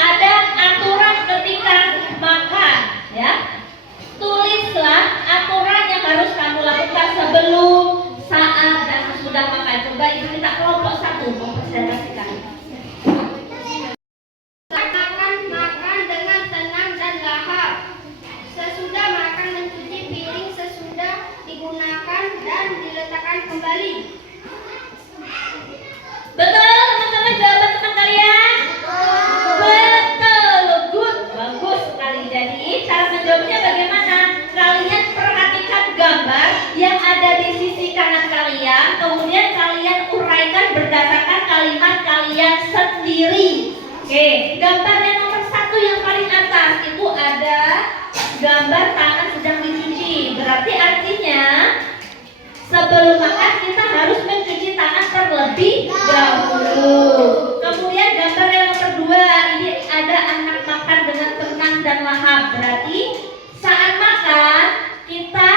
Ada aturan ketika makan, ya. Tulislah aturan yang harus kamu lakukan sebelum, saat, dan sesudah makan. Coba ibu minta kelompok 1 mempresentasikan. Makan dengan tenang dan lahap. Sesudah makan mencuci piring sesudah digunakan dan diletakkan kembali. Betul teman-teman, jawaban teman kalian? Betul, good, bagus sekali. Jadi cara menjawabnya bagaimana? Kalian perhatikan gambar yang ada di sisi kanan kalian, kemudian kalian uraikan berdasarkan kalimat kalian sendiri. Oke, gambar yang nomor 1 yang paling atas itu ada gambar tangan sedang dicuci. Berarti artinya sebelum makan kita harus mencuci tangan terlebih dahulu. Kemudian gambar yang nomor 2 ini ada anak makan dengan tenang dan lahap. Berarti saat makan kita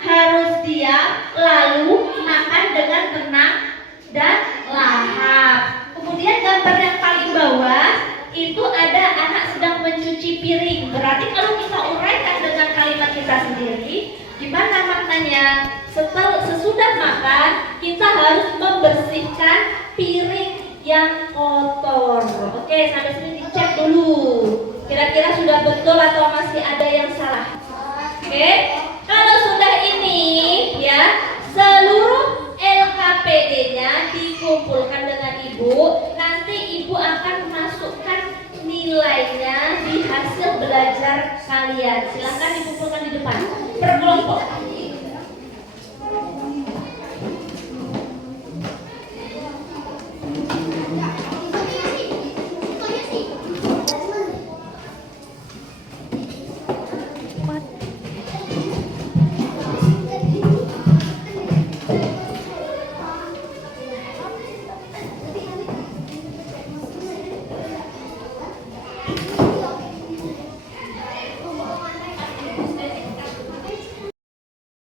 harus diam lalu makan dengan tenang dan lahap. Kemudian gambar yang paling bawah itu ada anak sedang mencuci piring. Berarti kalau kita uraikan dengan kalimat kita sendiri, gimana maknanya? Sesudah makan kita harus membersihkan piring yang kotor. Oke, sampai sini dicek dulu. Kira-kira sudah betul atau masih ada yang salah? Oke, kalau sudah ini ya, seluruh LKPD-nya dikumpulkan dengan ibu. Nanti ibu akan masukkan nilainya di hasil belajar kalian. Silahkan dikumpulkan di depan per kelompok.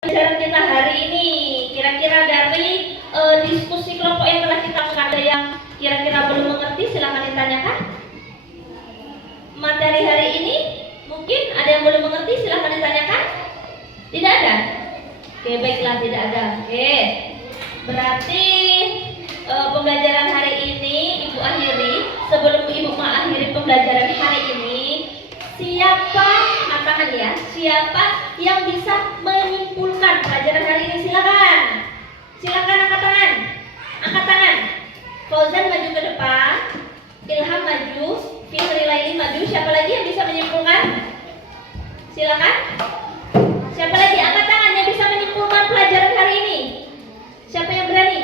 Pelajaran kita hari ini kira-kira dari diskusi kelompok yang telah kita lakukan, ada yang kira-kira belum mengerti, silahkan ditanyakan. Materi hari ini mungkin ada yang belum mengerti, silahkan ditanyakan. Tidak ada? Oke, baiklah, tidak ada. Oke, berarti pembelajaran hari ini ibu akhiri. Sebelum ibu mengakhiri pembelajaran hari ini, siapa, katakan ya, siapa yang bisa menyimpulkan pelajaran hari ini? Silakan. Silakan angkat tangan. Angkat tangan. Fauzan maju ke depan. Ilham maju. Fitri Laili maju. Siapa lagi yang bisa menyimpulkan? Silakan. Siapa lagi angkat tangan yang bisa menyimpulkan pelajaran hari ini? Siapa yang berani?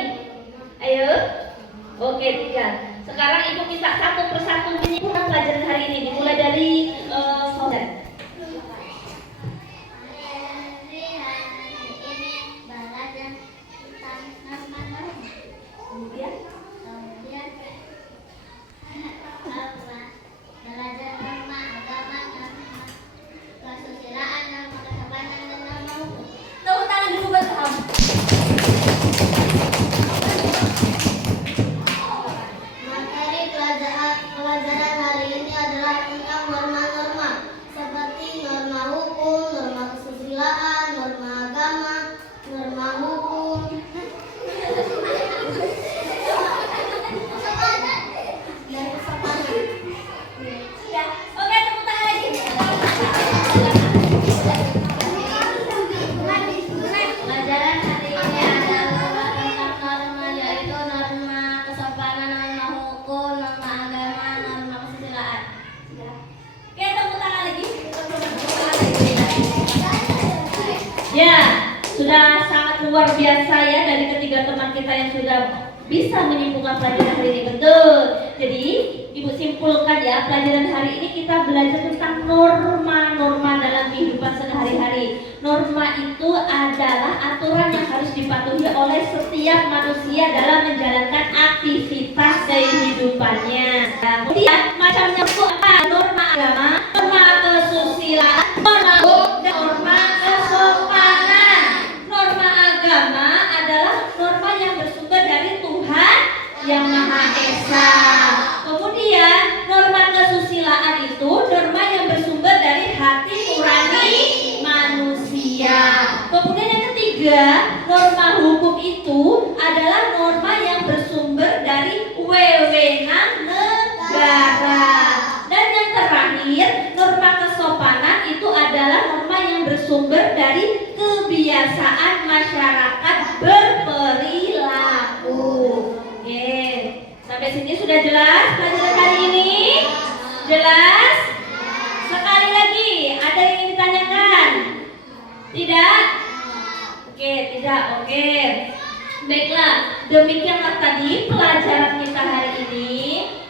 Ayo. Oke, 3. Sekarang ibu minta 1 pelajaran hari ini adalah tentang norma-norma seperti norma hukum, norma kesusilaan, norma agama, norma hukum, dan kesopanan. Ya, oke, tepuk tangan lagi. Pelajaran hari ini adalah tentang norma, yaitu norma kesopanan, norma hukum, norma agama, norma kesusilaan. Oke, tepuk tangan lagi. Ya, sudah sangat luar biasa ya dari ketiga teman kita yang sudah bisa menyimpulkan pelajaran hari ini. Betul. Jadi, Ibu simpulkan ya, pelajaran hari ini kita belajar tentang norma-norma dalam kehidupan sehari-hari. Norma itu adalah aturan yang harus dipatuhi oleh setiap manusia dalam menjalankan aktivitas kehidupannya. Kemudian macamnya itu apa? Norma agama, norma kesusilaan, norma hukum, dan norma kesopanan. Norma agama adalah norma yang bersumber dari Tuhan yang Maha Esa. Kemudian norma kesusilaan itu norma yang bersumber dari hati nurani manusia. Kemudian yang ketiga, norma hukum itu adalah norma yang bersumber dari wewenang negara. Dan yang terakhir, norma kesopanan itu adalah norma yang bersumber dari kebiasaan masyarakat berperilaku. Oke, sampai sini sudah jelas pelajaran kali ini? Jelas? Sekali lagi, ada yang ingin ditanyakan? Tidak? Oke, tidak. Oke. Baiklah, demikianlah tadi pelajaran kita hari ini.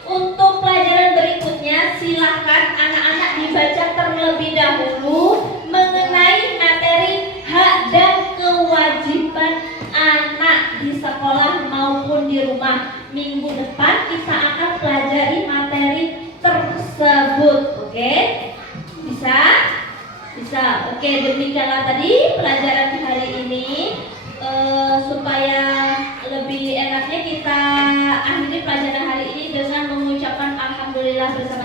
Untuk pelajaran berikutnya, silakan anak-anak dibaca terlebih dahulu mengenai materi hak dan kewajiban anak di sekolah maupun di rumah. Minggu depan kita akan pelajari materi tersebut. Oke? Bisa? Bisa. Oke, demikianlah tadi pelajaran hari ini. Supaya lebih enaknya kita akhiri pelajaran hari ini dengan mengucapkan alhamdulillah bersama